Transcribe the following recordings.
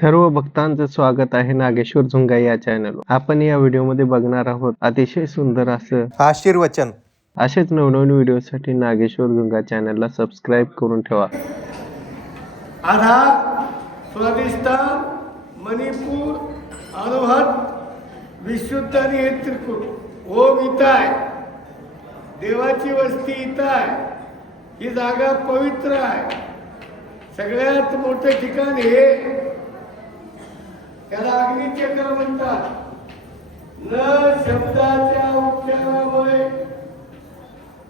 सर्व भक्तांचं स्वागत आहे नागेश्वर झुंगा या चॅनलवर आपण या व्हिडिओमध्ये बघणार आहोत अतिशय सुंदर असं आशीर्वचन. असेच नवनवीन व्हिडिओसाठी नागेश्वर झुंगा चॅनलला सबस्क्राईब करून ठेवा. आधार स्वादिष्टान मणिपूर अनुभत विशुद्ध आणि हे त्रिकूट ओम इथं आहे देवाची वस्ती इथं आहे ही जागा पवित्र आहे. सगळ्यात मोठं ठिकाण हे त्याला अग्निचक्र म्हणतात. न शब्दाच्या उच्चारामुळे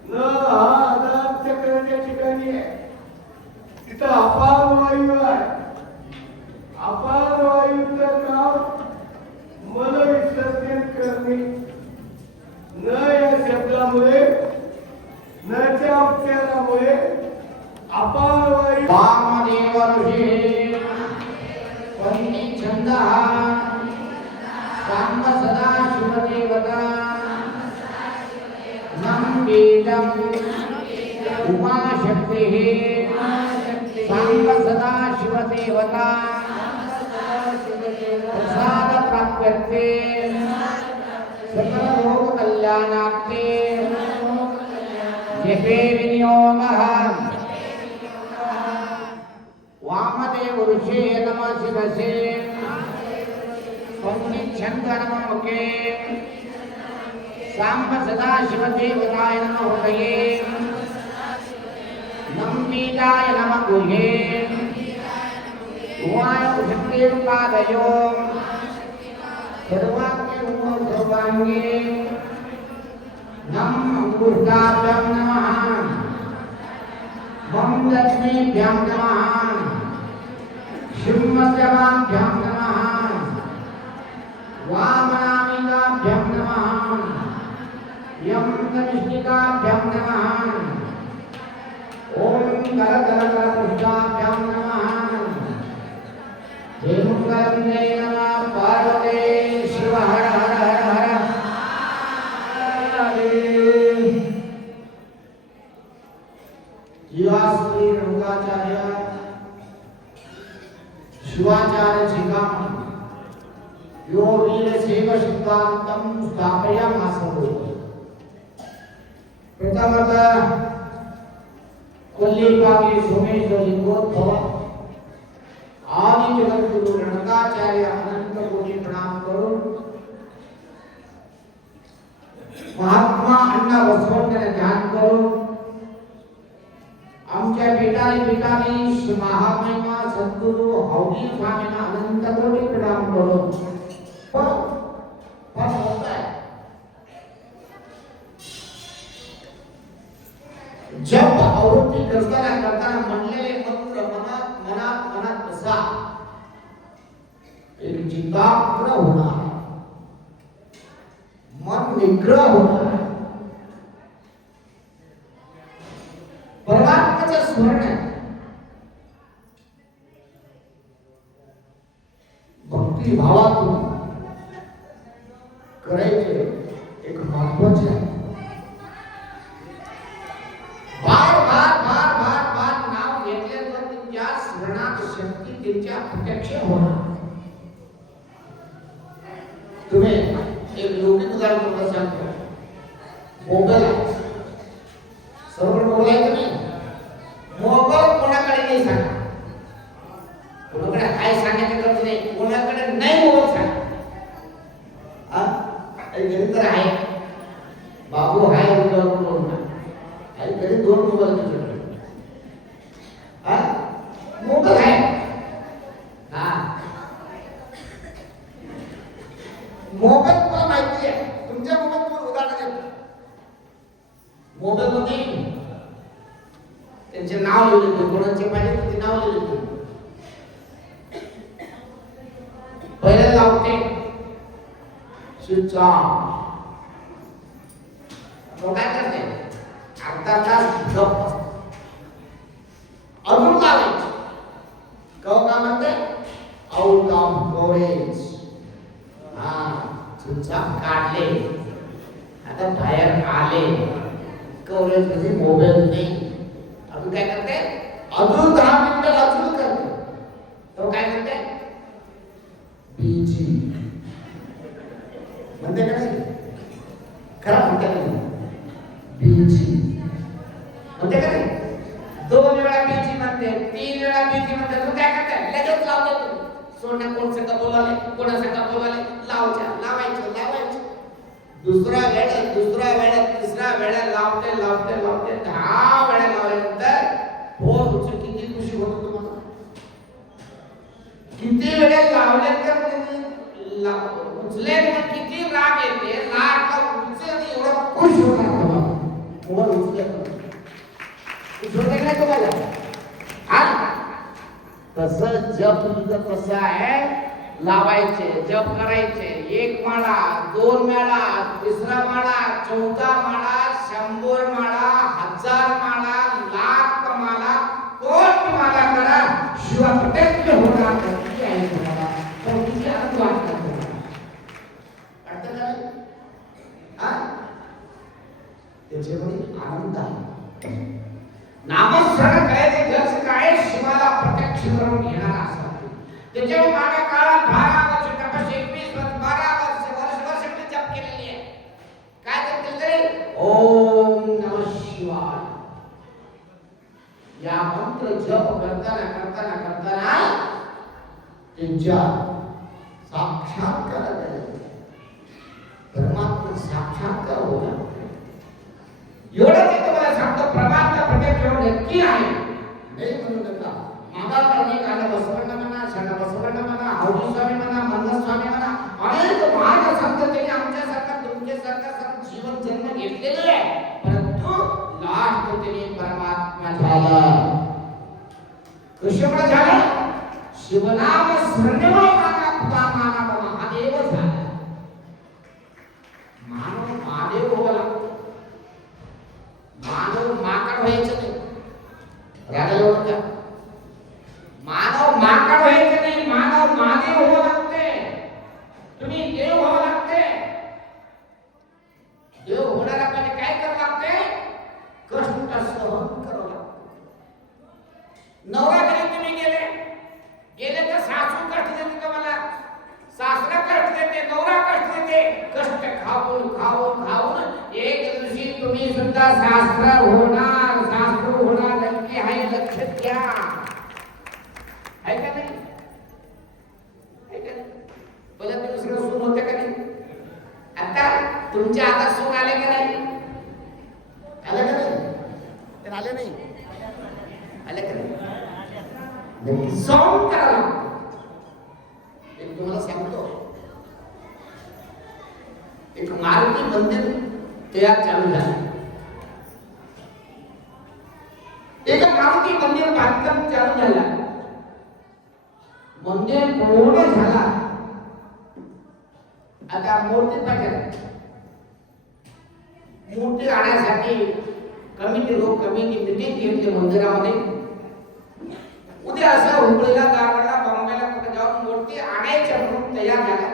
न हा आधार प्रसादप्राप्यर्थे सकललोककल्याणार्थे जपे विनियोगः वामदेव ऋषे नम शिरसे पंडिच्छन्द नम मुखे साम्ब सदा शिवदेवताय नम हृदये नम वीराय नम गुहे उमाय उषक्तेव पादयो सर्वाग्य उमो नम अंकुष्टाभ्यां नमः। मम लक्ष्मीभ्यां नमः। सिंहस्यवाभ्यां नमः। वामनामिकाभ्यां नमः। यं कनिष्ठिकाभ्यां नमः। ॐ करकरकरपुष्टाभ्यां नमः। हेमुकरन्दे त्याच्यामध्ये प्रथमतः कोल्लीपाकी सोमेश्वर लिंगोत्सव आदि जगद्गुरु रणकाचार्य अनंत कोटी प्रणाम करून महात्मा अण्णा बसवण्य ध्यान करून आमच्या पितानी पितानी महामहिमा सद्गुरु हौदी स्वामींना अनंत कोटी प्रणाम करून आवृत्ती करताना करताना म्हणलेले मंत्र मनात मनात मनात बसा. एक चिंता पूर्ण होणार. मन निग्रह होणार परमात्म्याचं स्मरण आहे. भक्ती भावातून करायचे एक महत्त्वाचे आहे बार बार बार बार बार नाव घेतल्यावर तुमच्या स्मरणात शक्ती त्यांच्या प्रत्यक्ष होणार तुम्ही एक लौकिक उदाहरण तुम्हाला सांगतो मोबाईल आहे. सर्व मोबाईल आहे की नाही मोबाईल कोणाकडे नाही सांगा कोणाकडे काय सांगायचं गरज नाही कोणाकडे नाही मोबाईल सांगा हा? आई घरी तर आहे बाबू आहे उद्या म्हणून आई घरी दोन मोबाईल तुझ्याकडे हा मोबाईल आहे हा मोबाईल तुम्हाला माहिती आहे तुमच्या मोबाईल तुम्हाला उदाहरण देतो मोबाईल मध्ये त्यांचे नाव लिहिलेले कोणाचे पाहिजे तर ते नाव लिहिलेले पहिले लावते तो काय करते अर्धा तास गप बसते. अजून लावायचे कव का म्हणते? आउट ऑफ कव्हरेज हा तुमचा काढले. आता बाहेर आले. कवरेजमध्ये म्हणजे मोबाईल नाही. अजून काय करते? अजून दहा मिनिटं अजून करते. तो काय करते? बीजी म्हणते का बीजी। म्हणते का नाही दोन वेळा बीजी म्हणते तीन वेळा बीजी म्हणते तू काय करते लगेच लावतो तू। सोडण्या कोण संग बोलाले कोणा संग बोलाले लावच्या लावायचं लावायचं दुसरा वेळा दुसरा वेळा तिसरा वेळा लावते लावते लावते दहा वेळा लावल्यानंतर हो तुमची किती खुशी होत तुम्हाला किती वेळा लावल्यानंतर तुम्ही लाव- उचले मग किती राग येते राग उचल एवढा खुश होता तुम्हाला मोर उचले खुश होते काय तुम्हाला? हा? जप तुमचं कसं आहे? लावायचे जप करायचे. एक माळा दोन माळा तिसरा माळा चौथा माळा शंभर माळा हजार माळा लाख माळा कोट माळा करा शिवा प्रत्यक्ष होणार किती आहे तुम्हाला पण किती अर्थ वाटतात तुम्हाला अर्थ काय हा त्याच्यामध्ये आनंद आहे नामस्मरण करायचे जस काय शिवाला प्रत्यक्ष करून घेणार असं त्याच्यावर मागे काळात बारा वर्ष तपस एकवीस वर्ष बारा वर्ष वर्ष वर्ष मी जप केलेली आहे काय जप केलं तरी ओम नम शिवाय या मंत्र जप करताना करताना करताना त्यांच्या साक्षात्कार परमात्मा साक्षात्कार होणार एवढंच तुम्हाला सांगतो प्रमाणता प्रत्यक्ष नक्की आहे. garota. तुमच्या आता सून आले का नाही आले का नाही तर आले नाही आले का नाही नक्की जाऊन करा एक तुम्हाला सांगतो एक मारुती मंदिर तयार चालू झालं एक मारुती मंदिर बांधकाम चालू झालं मंदिर पूर्ण झाला आता मूर्ती पाहिजे मूर्ती आणण्यासाठी कमी लोक कमी मिटिंग घेतली मंदिरामध्ये. उद्या असं हुबळीला दारवाडा बॉम्बेला कुठे जाऊन मूर्ती आणायच्या म्हणून तयार झाल्या.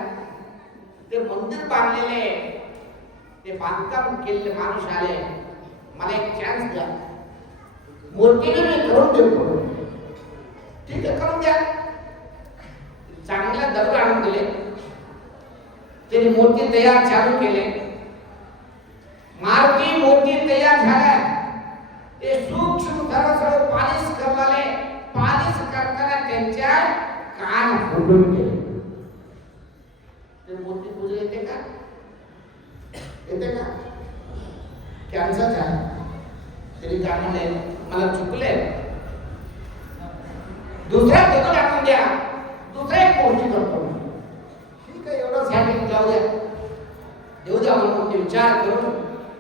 ते मंदिर बांधलेले ते बांधकाम केलेले माणूस आले. मला एक चान्स द्या. मूर्तीने मी करून देतो. ठीक आहे करून द्या. चांगल्या दगड आणून दिले. त्यांनी मूर्ती तयार चालू केले. मारुती मोती तयार झाल्या ते सूक्ष्म जरा सगळं पालिश करलाले पालिश करताना त्यांच्या कान फुटून गेले ते मोती पूजा येते का? येते का? कॅन्सर झाला तरी काय म्हणले मला चुकले दुसऱ्या दगड टाकून द्या। दुसऱ्या एक मूर्ती करतो ठीक आहे एवढं साठी जाऊ द्या येऊ द्या म्हणून विचार करून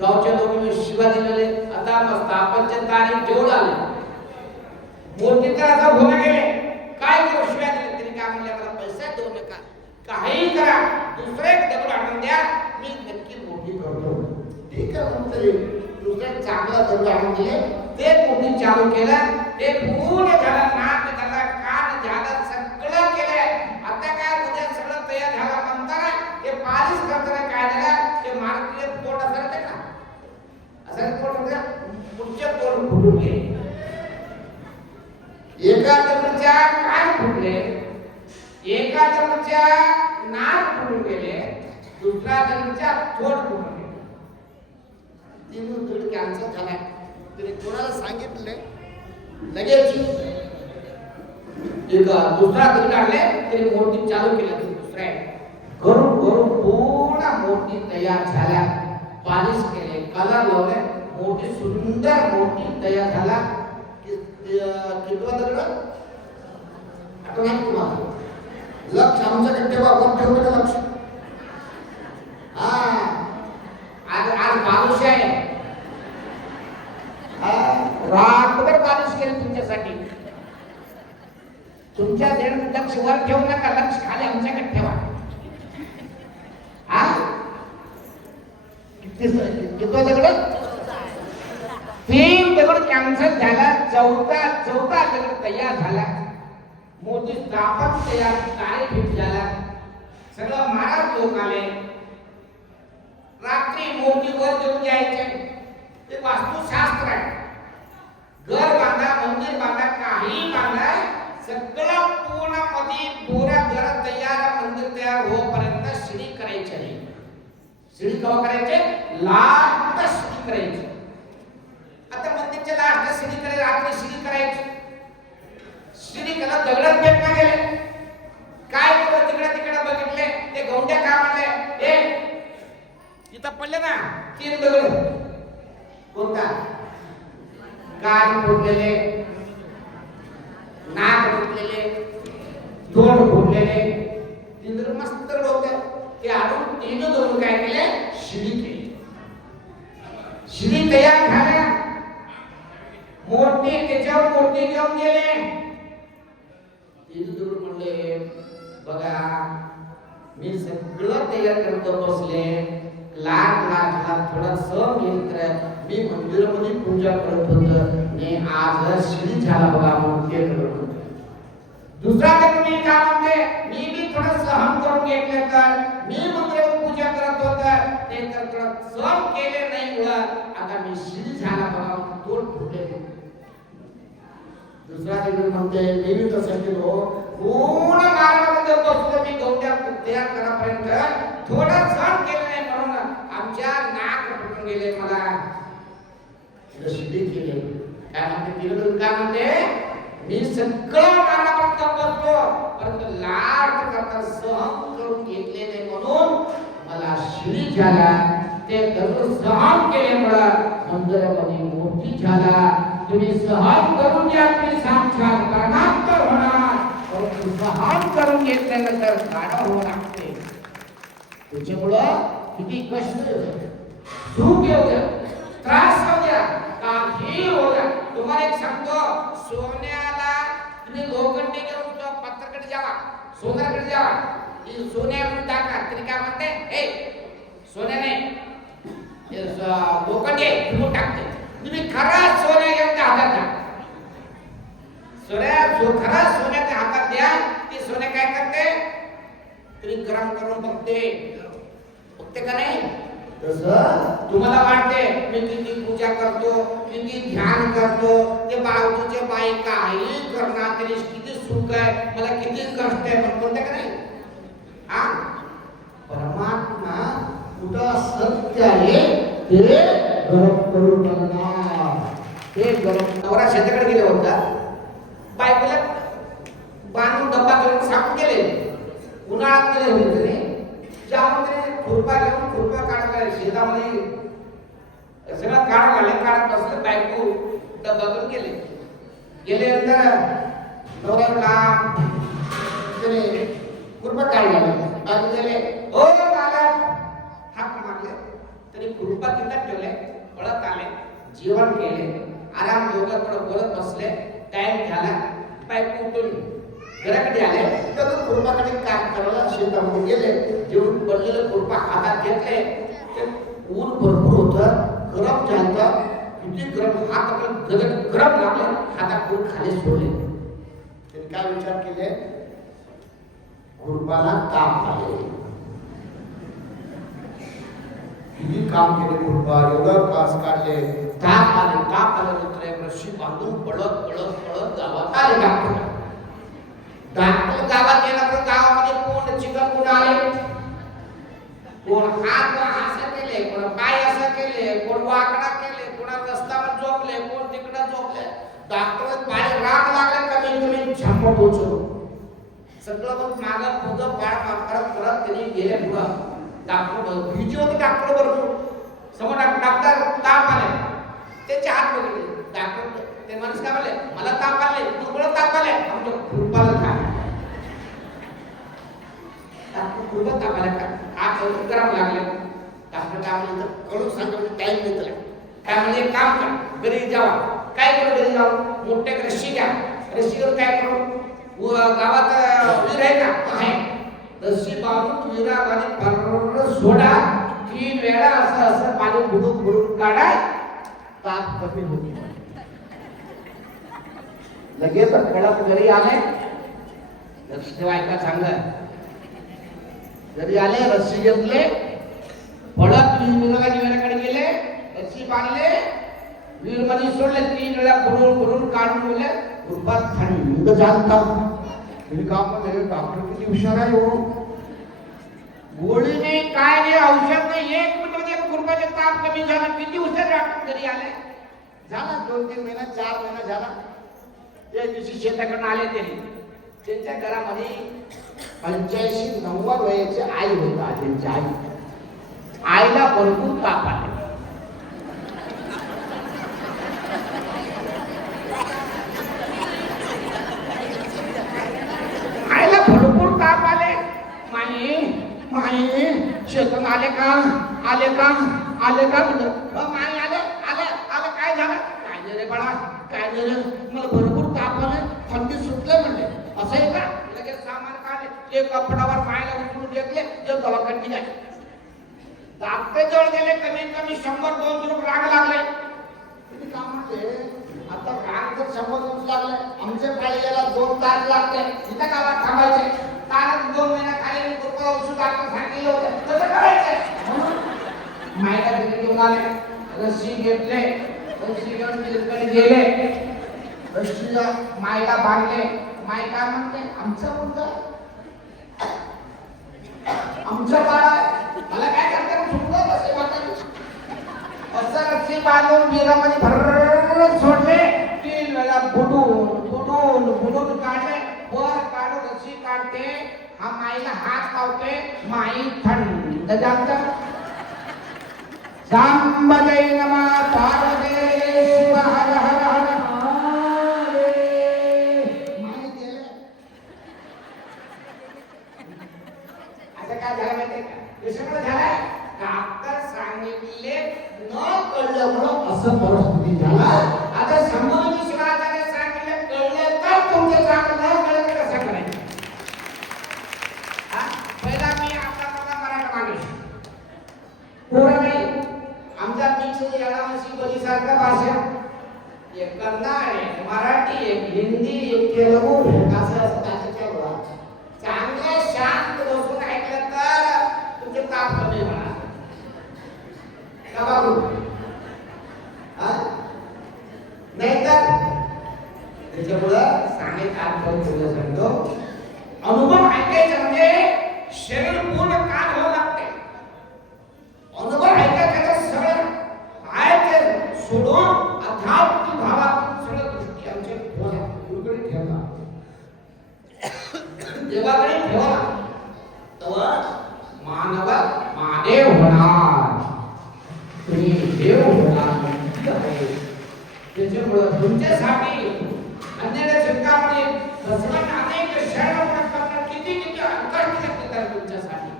गावच्या लोकांनी शिवाजी झाले आता मस्त आपणच्या तारीख जेवढ आले. मूर्ती तर आता भोगा गेले. काय करू शिवाय दिले तरी काय म्हणले मला पैसा देऊ नका. काही करा. दुसरे एक दगड आणून द्या. मी नक्की मोठी करतो. ठीक आहे म्हणतरी दुसरे चांगलं दगड आणून दिले. ते मोठी चालू केलं. ते पूर्ण झालं. नाक झालं कान झालं एका दगडच्या काय फुटले एका दगडच्या नाक फुटून गेले दुसऱ्या दगडच्या तोड फुटून गेले तीन दगड कॅन्सर झाला तरी कोणाला सांगितले लगेच. एक दुसरा दगड आणले तरी मूर्ती चालू केली दुसऱ्या करून करून पूर्ण मूर्ती तयार झाल्या. पॉलिश केले कलर लावले. मोठी सुंदर मूर्ती तयार झाला. कितवा दगड? आठवण आहे तुम्हाला. लक्ष आमच्याकडे ठेवा ठेवलं का लक्ष. हा. आज आज बालुश आहे. बालुश केली तुमच्यासाठी. तुमच्या देण लक्ष वर ठेवू नका लक्ष खाली आमच्याकडे ठेवा. हा? किती कितवा दगड तीन दगड कॅन्सल झाला चौथा चौथा दगड तयार झाला. मोठी स्थापन तयार कार्यभूत झाला. सगळं महाराज लोक आले. रात्री मोठी वर देऊन जायचे ते वास्तुशास्त्र आहे. घर बांधा मंदिर बांधा काही बांधा सगळं पूर्णमध्ये घरात तयार मंदिर तयार होईपर्यंत शिडी करायची आहे. शिडी कवा करायचे? लास्ट शिडी करायची. मंदिरच्या रात्री शिडी करायची. शिडी दगडात फेकला गेले. काय केलं तिकडे तिकडे बघितले ते गौंड्या का म्हणले ए इथं पडले ना तीन दगड. कोणता? कान फुटलेले नाक फुटलेले तोंड फुटलेले इंद्र मस्त डोक्यात ते आणून तीन दगड काय केले? शिडी केली. शिडी तयार झाल्या. मोठी त्याच्यावर मोठी घेऊन गेले. तीन म्हणले बघा मी सगळं तयार करत बसले. लहान लाख लहान थोडा सण घेत मी मंदिरामध्ये पूजा करत होत. मी आज श्री झाला बघा म्हणून ते करत होत दुसरा तर मी काय म्हणते? मी बी थोडं सहन करून घेतलं तर. मी मंदिरात पूजा करत होत. ते तर थोडं सहन केले नाही मुळे. आता मी श्री झाला बघा दुसरा तिकडे म्हणते मी तसं केलो पूर्ण मार्गामध्ये बसलो मी गौड्या तयार करापर्यंत थोडं सण केलं नाही म्हणून आमच्या नाक पटून गेले मला. शिडी केले काय म्हणते तिकडे काय म्हणते मी सगळं मार्गापर्यंत बसलो परंतु लाट करता सहन करून घेतले नाही म्हणून मला शिडी झाला. ते दररोज सहन केल्यामुळं मंदिरामध्ये मोठी झाला. तुम्ही सहन करून घ्या तुम्ही साक्षात कारणात्तर होणार. परंतु सहन करून घेतल्यानंतर गाडा होऊ लागते. त्याच्यामुळं किती कष्ट सुख येऊ द्या. त्रास होऊ द्या. काही होऊ द्या. तुम्हाला एक सांगतो सोन्याला तुम्ही लोखंडी घेऊन तो पत्राकडे जावा सोन्याकडे जावा सोन्याकडून सोन्या म्हणून टाका. तरी काय म्हणते? सोन्या नाही हे सोन्याने लोखंडी तुम्ही टाकते. तुम्ही खरा सोन्या घेऊन त्या हातात द्या सोन्या जो खरा सोन्याच्या हातात द्या. ती सोन्या काय करते? तरी गरम करून बघते. बघते का नाही? तसं? तुम्हाला वाटते मी किती पूजा करतो किती ध्यान करतो ते बाजूचे बाई काही करणार तरी किती सुख आहे मला किती कष्ट आहे पण बोलते का नाही? हा? परमात्मा कुठं सत्य आहे ते गरम करून बघणार ते गरम नवरा शेताकडे गेला होता. बायकोला बांधून डब्बा घेऊन सांगून गेले. उन्हाळ्यात गेले होते तरी ज्यामध्ये खुरपा घेऊन खुरपा काढायला शेतामध्ये सगळं काढ आले काढत बसले बायको डब्बा घेऊन गेले. गेले नंतर नवऱ्याला त्याने खुरपा काढला बायको गेले ओ मालक हाक मारले. तरी खुरपा तिथं ठेवले. पळत आले जेवण केले आराम योगाकडे बोलत बसले टाइम झाला पाय कुठून घराकडे आले तर कुटुंबाकडे काम करायला शेतामध्ये गेले जेवढून पडलेलं कुटुंबा हातात घेतले. ते ऊन भरपूर होतं गरम झालं किती गरम हात आपला गरम लागले हातात ऊन खाली सोडले. त्यांनी काय विचार केले? कुटुंबाला ताप आले. किती काम केले खुरपा एवढं कास काढले. ताप आले ताप आल्यानंतर एक रस्सी बांधून पळत पळत पळत गावात आले डॉक्टर डॉक्टर गावात गेला तर गावामध्ये कोण चिकन कोण आले? कोण हात असं केले कोण पाय असं केले कोण वाकडा केले कोणा रस्त्यावर झोपले कोण तिकडे झोपले. डॉक्टर पाय राग लागले कमी कमी छाप पोचलो सगळं मग मागं पुढं पाय परत परत त्यांनी गेले पुढं. डॉक्टर भीती होते डॉक्टर बरोबर समोर डॉ- डाक्टर ताप आले त्याचे हात बघितले. डॉक्टर ते माणूस काय म्हणले? मला ताप आले तुला ताप आले आमच्या खुरपाला खा डॉक्टर खूपच ताप आला का? हात करावं लागले डॉक्टर काय म्हणले तर कळून सांगतो टाइम देतला काय म्हणजे काम कर घरी जावा. काय करू घरी जाऊ? मोठ्या एक घ्या रस्सी घेऊन काय करू? व गावात आहे का? आहे रस्सी बांधून विहिरामध्ये भरपूर सोडा. तीन वेळा असं असं पाणी बुडून बुडून काढा ताप कमी होती लगेच कडक घरी आले. लक्ष ठेवायचं चांगलं घरी आले रस्सी घेतले. पडत विहिराला गेले. रस्सी बांधले. विहीरमध्ये सोडले. तीन वेळा बुडून बुडून काढून गेले कुरबात थंड झालता तुम्ही काम म्हणले डॉक्टर किती हुशार आहे हो. गोळी नाही काय नाही औषध नाही एक मिनिटमध्ये कुरबाचे ताप कमी झाला किती हुशार डॉक्टर घरी आले. झाला दोन तीन महिना चार महिना झाला. त्या दिवशी शेताकडनं आले तरी त्यांच्या घरामध्ये पंच्याऐंशी नव्वद वयाची आई होता त्यांची आई. आईला भरपूर ताप आला आईला भरपूर ताप आले माई माई शेतून आले का आले का आले का म्हणलं "अ, आले आले आले काय झालं? काय रे बाळा काय रे मला भरपूर ताप आले थंडी सुटले म्हणले. असं आहे का? लगेच सामान काढले ते कपडावर पायला उचलून घेतले जे दवाखान्यात निघाले. डॉक्टर जवळ गेले कमीत कमी शंभर दोन रुपये राग लागले. तुम्ही काय म्हणते आता राग जर शंभर दोन लागले. आमचे पाय याला दोन तास लागते. इथं गावात थांबायचे. तारच दोन महिन्यात खाली मी कृपया औषध डॉक्टर सांगितलं होतं तसं मायला तिथे घेऊन आले. रस्सी घेतले. रस्सी घेऊन तिकडे गेले. रस्सीला मायला बांधले. माय काय म्हणते? आमचं मुलगा आमचं बाळ मला काय करतात सुटलं बसे वाटत असं रस्सी बांधून बिरामध्ये भर सोडले. तीन वेळा बुडून बुडून बुडून काढले. वर काढून रस्सी काढते. हा माईला हात लावते. माई थंड जात సాంబదై నమ పార్వదే శివ हिंदी एक तेलगू असं असं त्याच्या मुळात चांगलं शांत बसून ऐकलं तर तुमचे ताप कमी होणार का बाबू हा? नाहीतर त्याच्यामुळं सांगायचं अर्थ तुला सांगतो अनुभव ऐकायचा म्हणजे शरीर पूर्ण कान व्हावं लागते अनुभव ऐकायचा तर सगळं आहे ते सोडून अध्यात्म भावातून सगळं दृष्टी आमच्या ठेवा गुरुकडे ठेवा देवाकडे ठेवा तेव्हा मानव महादेव होणार तुम्ही देव होणार नक्की आहे. त्याच्यामुळं तुमच्यासाठी अन्याय सरकारने बसवून अनेक शरण करतात किती किती कष्ट घेतले तुमच्यासाठी.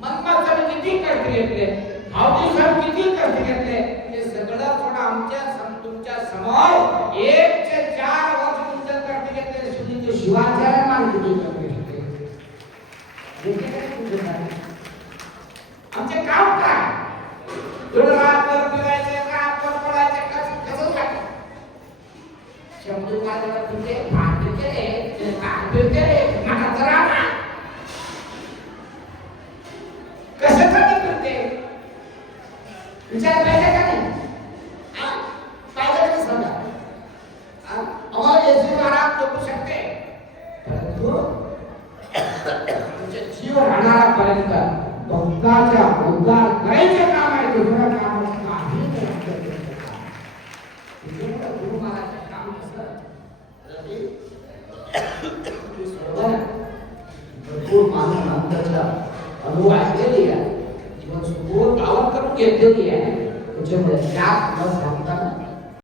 मनमाचाने किती कर्ज घेतले भावजी साहेब किती कर्ज घेतले हे सगळं थोडं आमच्या तुमच्यासमोर एक ते चार वर्ष तुमच्या कर्ज घेतले. सुनील शिवाचार्य मानले शिक्षण झाले आमचे काम काय थोडं रातभर फिरायचे रातभर पडायचे कसं कसं काय शब्द काय